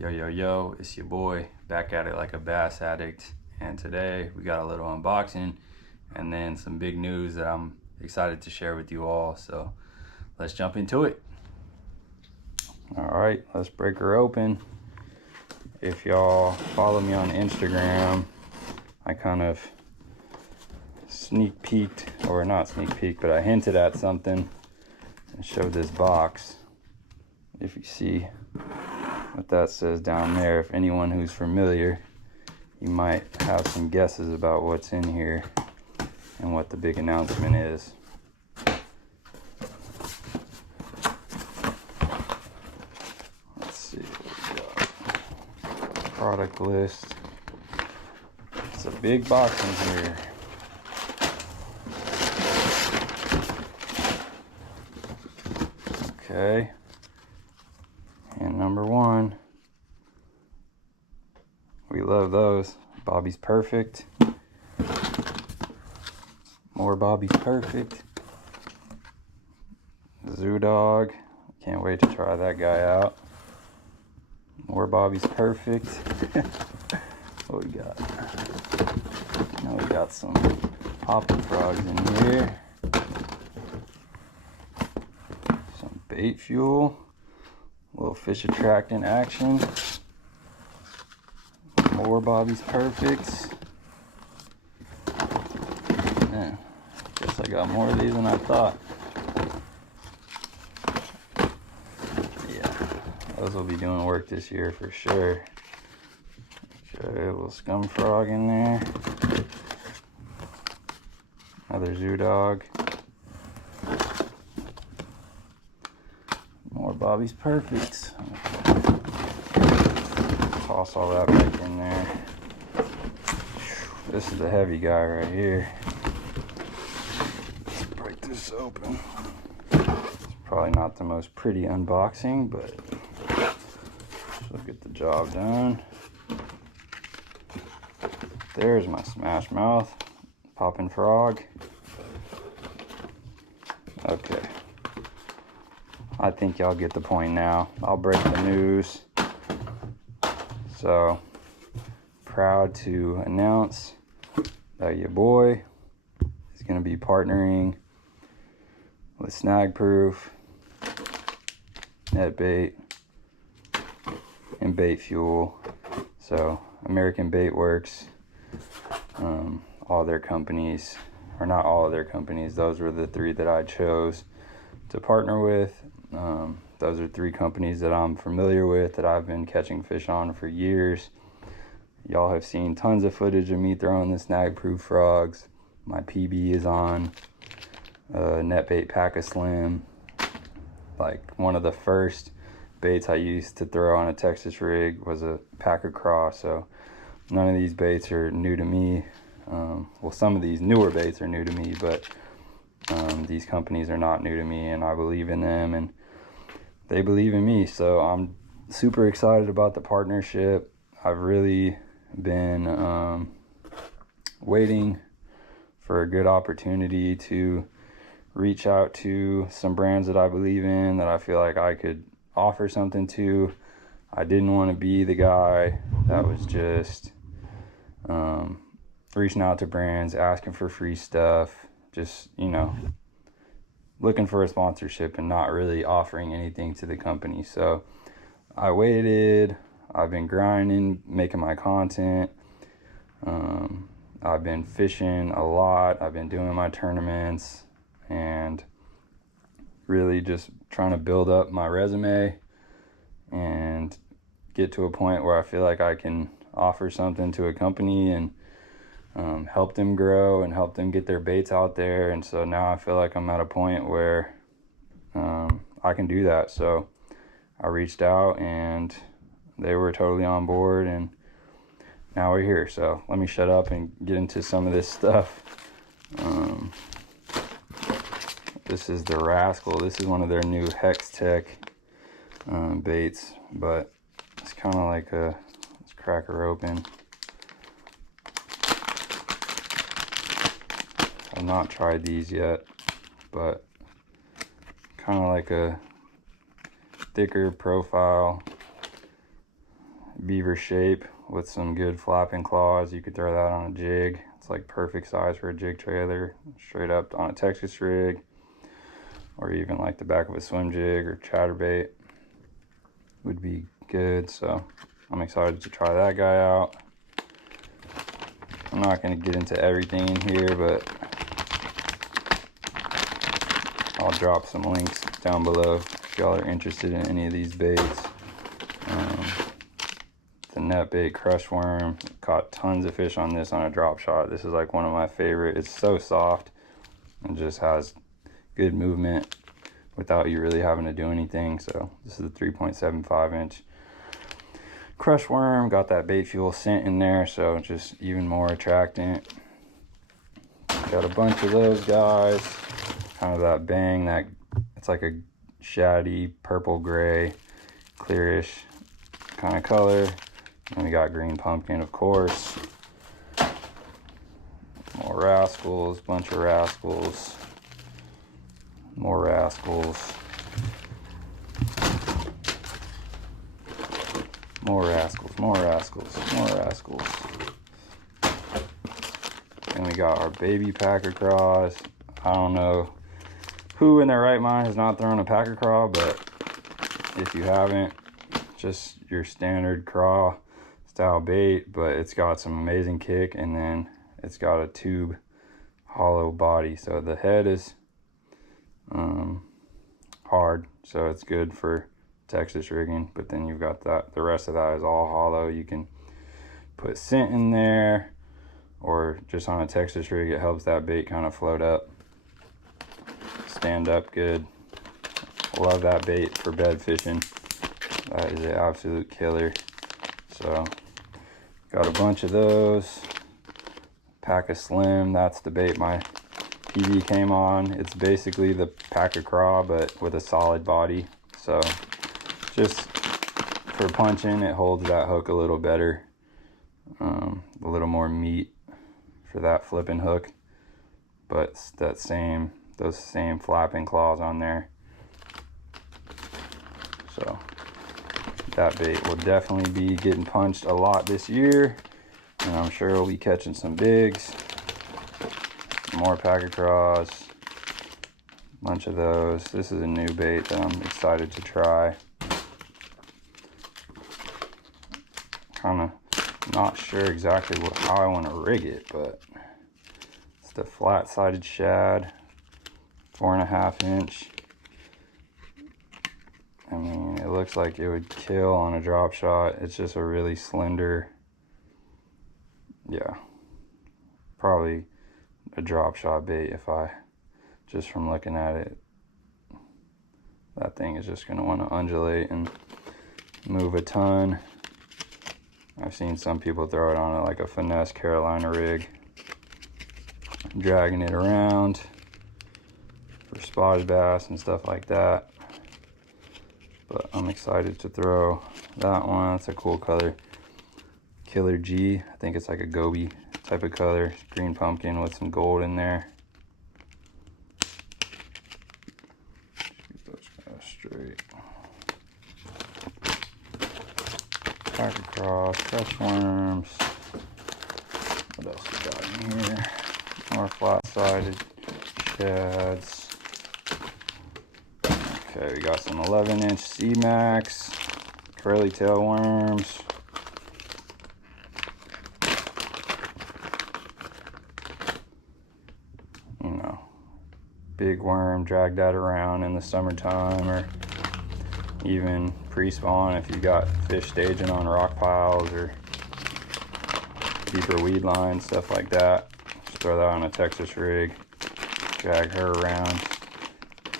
Yo, yo, yo, it's your boy, back at it like a bass addict. And today we got a little unboxing and then some big news that I'm excited to share with you all. So let's jump into it. All right, let's break her open. If y'all follow me on Instagram, I kind of sneak peeked, or not sneak peeked, but I hinted at something and showed this box. If you see what that says down there, if anyone who's familiar, you might have some guesses about what's in here and what the big announcement is. Let's see what we got. Product list. It's a big box in here. Okay. And number one, we love those. Bobby's Perfect. More Bobby's Perfect. Zoo Dog. Can't wait to try that guy out. More Bobby's Perfect. What we got? Now we got some popping frogs in here. Some Baitfuel. Little fish attractant action. More Bobby's Perfects. Man, guess I got more of these than I thought. Yeah, those will be doing work this year for sure. Okay, a little Scum Frog in there. Another Zoo Dog. More Bobby's Perfects. Toss all that back in there. This is the heavy guy right here. Let's break this open. It's probably not the most pretty unboxing, but she'll get the job done. There's my smash mouth popping frog. Okay. I think y'all get the point now. I'll break the news. So, proud to announce that your boy is going to be partnering with Snag Proof, Netbait, and Baitfuel. So, American Bait Works, all their companies, or not all of their companies, those were the three that I chose to partner with. Those are three companies that I'm familiar with, that I've been catching fish on for years. Y'all have seen tons of footage of me throwing the Snag Proof frogs. My PB is on Netbait Pack-A-Slim. Like, one of the first baits I used to throw on a Texas rig was a Pack-A-Craw, so none of these baits are new to me. Well, some of these newer baits are new to me, but these companies are not new to me, and I believe in them and they believe in me. So I'm super excited about the partnership. I've really been waiting for a good opportunity to reach out to some brands that I believe in, that I feel like I could offer something to. I didn't want to be the guy that was just reaching out to brands, asking for free stuff, just, you know, looking for a sponsorship and not really offering anything to the company. So I waited. I've been grinding, making my content. I've been fishing a lot. I've been doing my tournaments and really just trying to build up my resume and get to a point where I feel like I can offer something to a company and help them grow and help them get their baits out there. And so now I feel like I'm at a point where I can do that. So I reached out and they were totally on board, and now we're here. So let me shut up and get into some of this stuff. This is the Rascal. This is one of their new Hex Tech baits, but it's kind of like a, let's crack her open. I've not tried these yet, but kind of like a thicker profile beaver shape with some good flapping claws. You could throw that on a jig. It's like perfect size for a jig trailer, straight up on a Texas rig, or even like the back of a swim jig or chatterbait would be good. So I'm excited to try that guy out. I'm not going to get into everything in here, but I'll drop some links down below if y'all are interested in any of these baits. The Netbait crush worm, caught tons of fish on this on a drop shot. This is like one of my favorite. It's so soft and just has good movement without you really having to do anything. So this is a 3.75 inch crush worm. Got that Baitfuel scent in there, so just even more attractant. Got a bunch of those guys, kind of that bang, that it's like a shady purple gray clearish kind of color. And we got green pumpkin, of course. More rascals, bunch of rascals. More rascals. More rascals, more rascals, more rascals. And we got our baby packer craws. I don't know who in their right mind has not thrown a packer craw, but if you haven't, just your standard craw style bait, but it's got some amazing kick, and then it's got a tube hollow body, so the head is hard, so it's good for Texas rigging, but then you've got that, the rest of that is all hollow. You can put scent in there, or just on a Texas rig, it helps that bait kind of float up, stand up good. Love that bait for bed fishing. That is an absolute killer. So got a bunch of those. Pack of Slim, that's the bait my PV came on. It's basically the packer craw, but with a solid body. So just for punching, it holds that hook a little better. A little more meat for that flipping hook, but that same, those same flapping claws on there. So that bait will definitely be getting punched a lot this year, and I'm sure we'll be catching some bigs, more packer craws, bunch of those. This is a new bait that I'm excited to try. Kind of not sure exactly how I want to rig it, but it's the flat-sided shad, 4.5 inch. I mean, it looks like it would kill on a drop shot. It's just a really slender, yeah, probably a drop shot bait if I, just from looking at it. That thing is just going to want to undulate and move a ton. I've seen some people throw it on like a finesse Carolina rig, dragging it around for spotted bass and stuff like that. But I'm excited to throw that one. That's a cool color. Killer G, I think it's like a goby type of color. Green pumpkin with some gold in there. Get those guys straight. Packer cross, crush worms. What else we got in here? More flat-sided shads. Okay, we got some 11-inch C-Max, curly tail worms. You know, big worm, drag that around in the summertime, or even pre-spawn if you got fish staging on rock piles or deeper weed lines, stuff like that. Just throw that on a Texas rig, drag her around,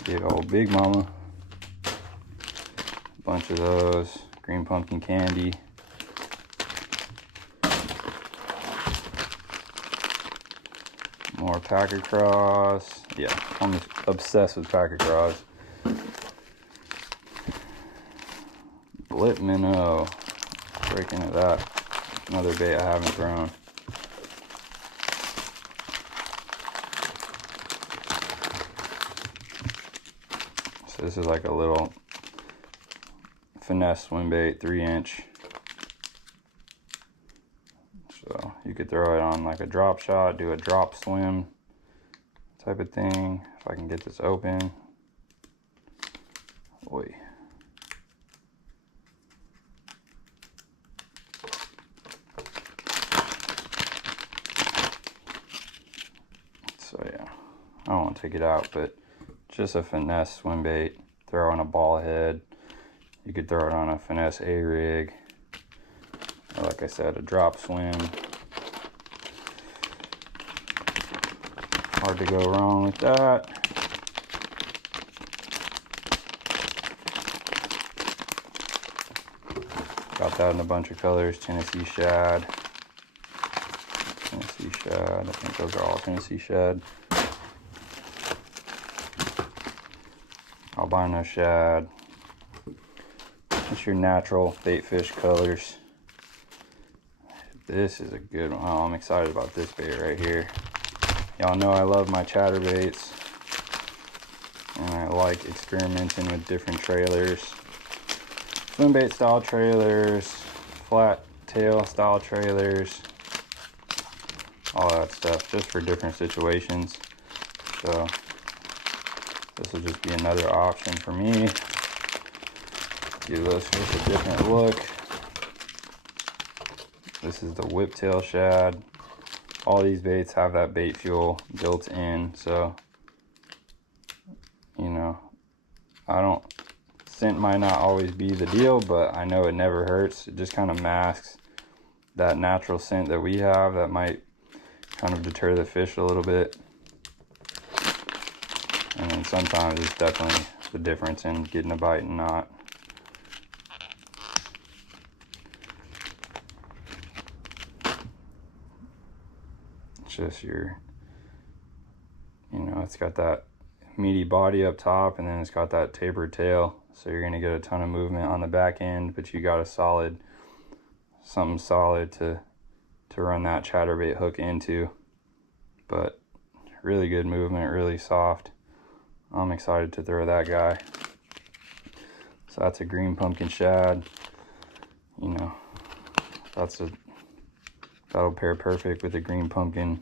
give old Big Mama. Bunch of those. Green pumpkin candy. More packer craws. Yeah, I'm obsessed with packer craws. Blip minnow. Break into that. Another bait I haven't thrown. So this is like a little finesse swim bait, 3-inch. You could throw it on like a drop shot, do a drop swim type of thing. If I can get this open. Oi. So yeah, I don't want to take it out, but just a finesse swim bait. Throw on a ball head. You could throw it on a finesse A-rig. Or like I said, a drop swim. Hard to go wrong with that. Got that in a bunch of colors. Tennessee shad. Tennessee shad. I think those are all Tennessee shad. Albino shad. It's your natural bait fish colors. This is a good one. Oh, I'm excited about this bait right here. Y'all know I love my chatterbaits, and I like experimenting with different trailers. Swim bait style trailers, flat tail style trailers, all that stuff, just for different situations. So this will just be another option for me. Give those fish a different look. This is the whiptail shad. All these baits have that Baitfuel built in, so you know, scent might not always be the deal, but I know it never hurts. It just kind of masks that natural scent that we have that might kind of deter the fish a little bit. And then sometimes it's definitely the difference in getting a bite and not. It's just your, you know, it's got that meaty body up top, and then it's got that tapered tail, so you're gonna get a ton of movement on the back end, but you got a something solid to run that chatterbait hook into. But really good movement, really soft. I'm excited to throw that guy. So that's a green pumpkin shad. You know, that'll pair perfect with a green pumpkin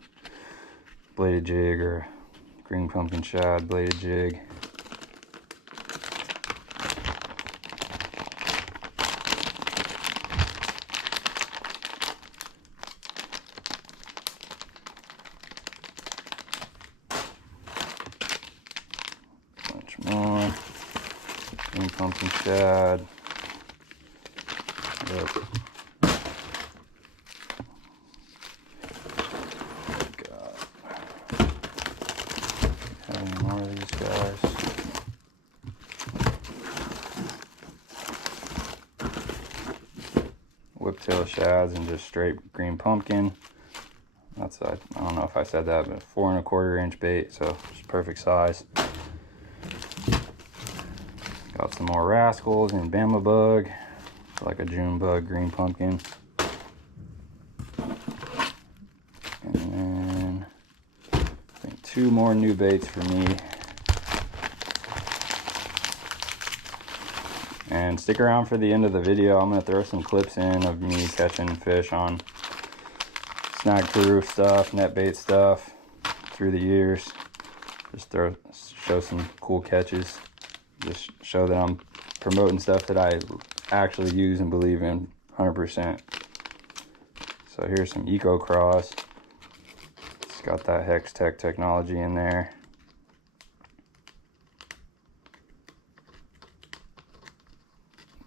bladed jig or green pumpkin shad bladed jig. Much more green pumpkin shad. Yep. Any more of these guys? Whiptail shads and just straight green pumpkin. That's I don't know if I said that, but 4 1/4 inch bait, so it's perfect size. Got some more rascals and Bama bug, like a June bug green pumpkin. And then I think 2 more new baits for me. And stick around for the end of the video. I'm going to throw some clips in of me catching fish on Snag Proof stuff, Netbait stuff through the years. Just show some cool catches. Just show that I'm promoting stuff that I actually use and believe in 100%. So here's some Eco Cross. It's got that Hex Tech technology in there.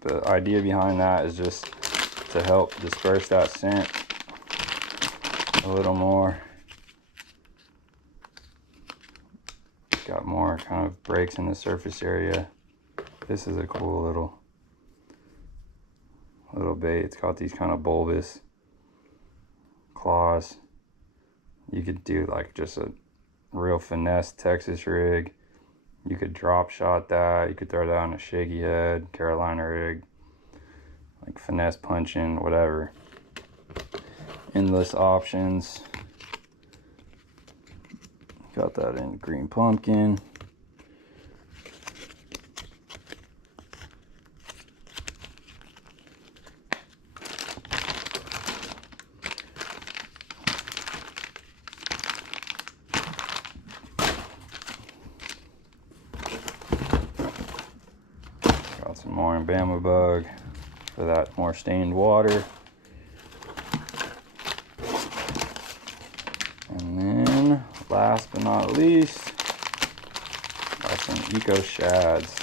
The idea behind that is just to help disperse that scent a little more. Got more kind of breaks in the surface area. This is a cool little bait. It's got these kind of bulbous claws. You could do like just a real finesse Texas rig. You could drop shot that. You could throw that on a shaky head, Carolina rig, like finesse punching, whatever. Endless options. Got that in green pumpkin. Bama bug for that more stained water. And then last but not least are some eco shads.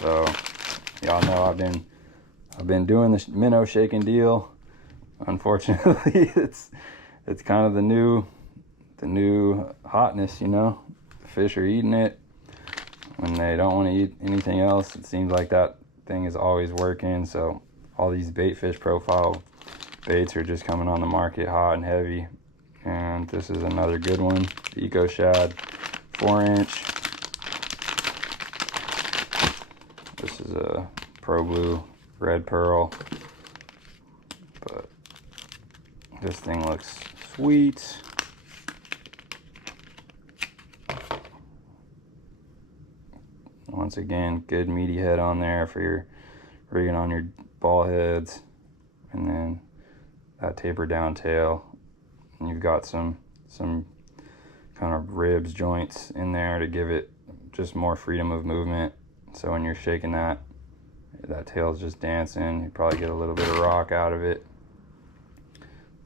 So y'all know I've been doing this minnow shaking deal. Unfortunately, it's kind of the new hotness, you know. The fish are eating it when they don't want to eat anything else. It seems like that thing is always working. So all these bait fish profile baits are just coming on the market hot and heavy. And this is another good one, the Eco Shad 4-inch. This is a Pro Blue Red Pearl, but this thing looks sweet. Once again, good meaty head on there for your rigging on your ball heads, and then that taper down tail. And you've got some kind of ribs joints in there to give it just more freedom of movement. So when you're shaking that tail's just dancing. You probably get a little bit of rock out of it.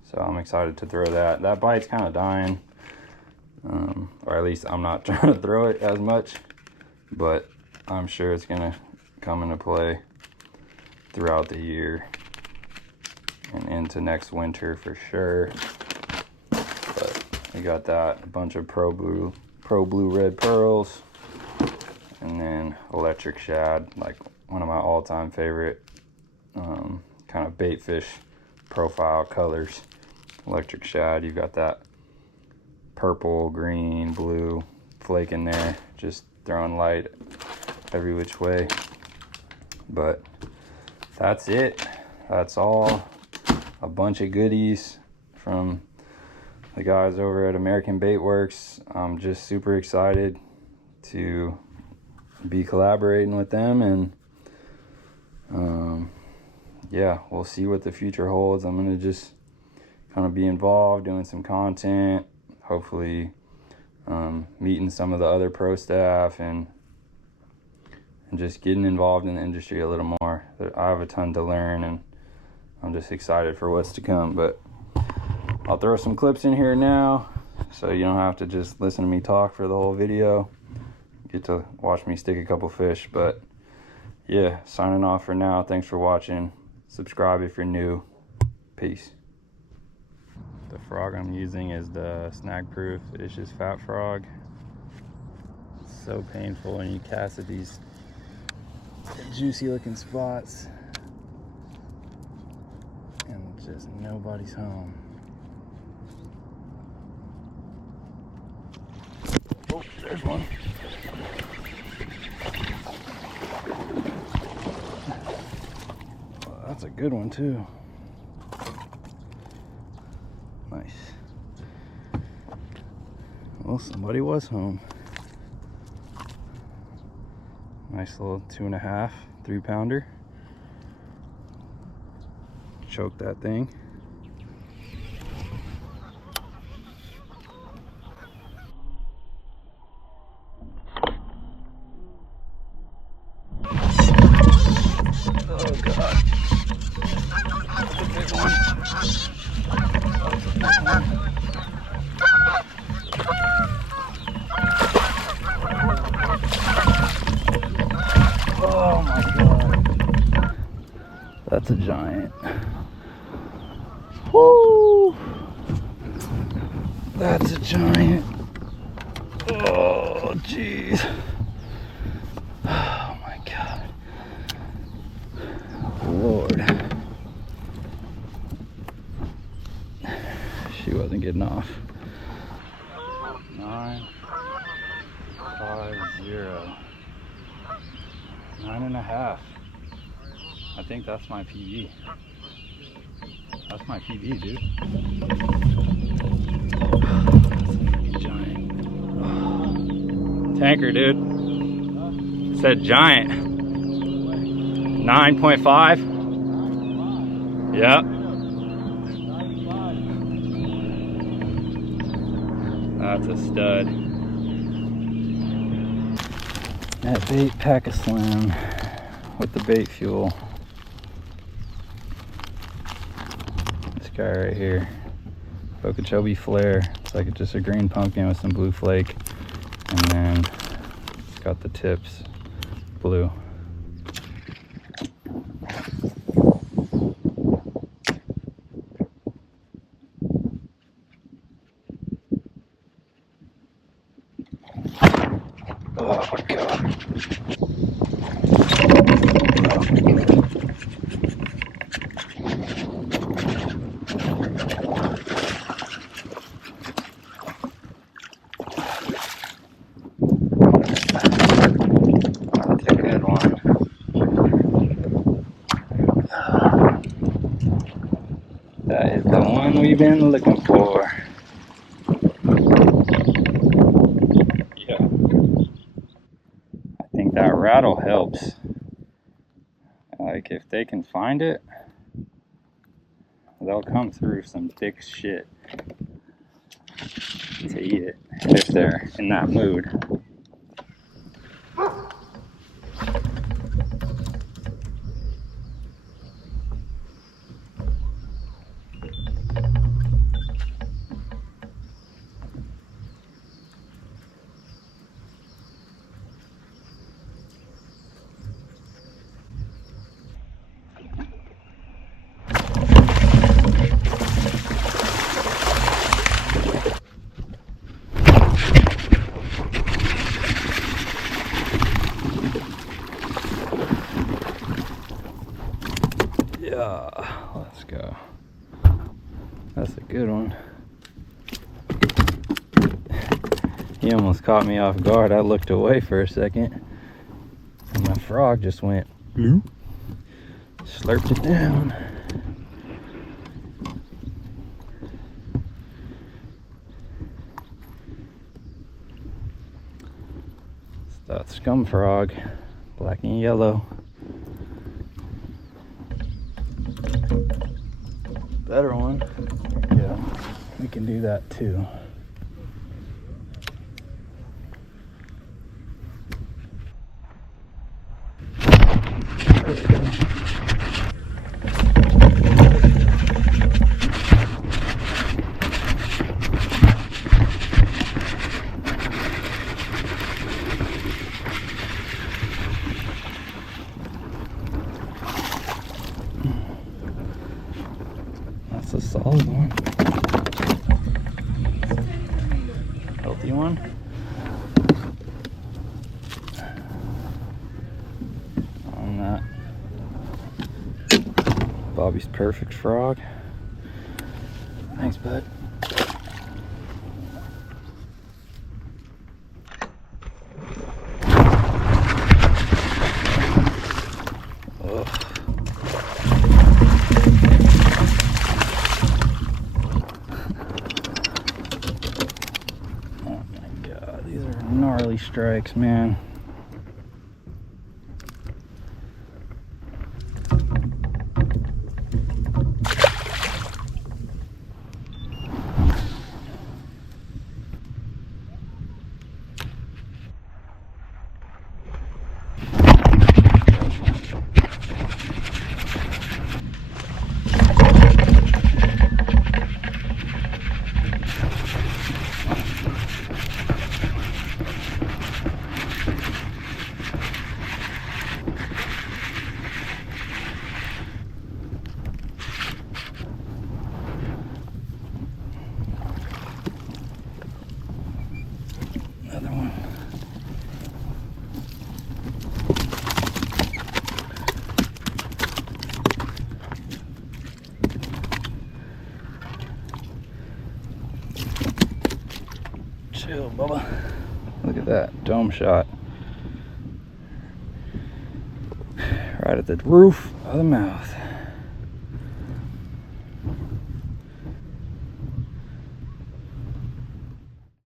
So I'm excited to throw that. That bite's kind of dying, or at least I'm not trying to throw it as much, but I'm sure it's gonna come into play throughout the year and into next winter for sure. But we got that, a bunch of Pro Blue Red Pearls, and then electric shad, like one of my all-time favorite kind of bait fish profile colors. Electric shad, you've got that purple, green, blue flake in there, just throwing light every which way. But that's it. That's all. A bunch of goodies from the guys over at American Bait Works. I'm just super excited to be collaborating with them, and yeah, we'll see what the future holds. I'm gonna just kind of be involved doing some content, hopefully meeting some of the other pro staff and just getting involved in the industry a little more. I have a ton to learn, and I'm just excited for what's to come. But I'll throw some clips in here now, so you don't have to just listen to me talk for the whole video. You get to watch me stick a couple fish. But yeah, signing off for now. Thanks for watching. Subscribe if you're new. Peace. The frog I'm using is the Snag Proof. It's just fat frog. It's so painful when you cast at these juicy looking spots and just nobody's home. Oh, there's one. Oh, that's a good one too. Nice. Well, somebody was home. Nice little 2.5, 3-pounder. Choke that thing. Oh God. That's a big one. Oh my God. That's a giant. Woo! That's a giant. Oh jeez. Oh my God. Lord. She wasn't getting off. 950. 9.5. I think that's my PB. That's my PB, dude. Giant. Tanker, dude. It said giant. 9.5. Yep. That's a stud. Netbait Pack-A-Slim. with the Baitfuel. This guy right here, Okeechobee Flare. It's like just a green pumpkin with some blue flake, and then it's got the tips blue. Oh my god. That's a good one. That is the one we've been looking for. Yeah. I think that rattle helps. Like if they can find it, they'll come through some thick shit to eat it if they're in that mood. Yeah, let's go. That's a good one. He almost caught me off guard. I looked away for a second, and my frog just went bloop, slurped it down. It's that Scum Frog, black and yellow. Better one. Yeah, we can do that too. That's a solid one. Healthy one. On that Bobby's Perfect Frog. Thanks, bud. Gnarly strikes, man. Another one. Chill, Bubba. Look at that dome shot. Right at the roof of the mouth.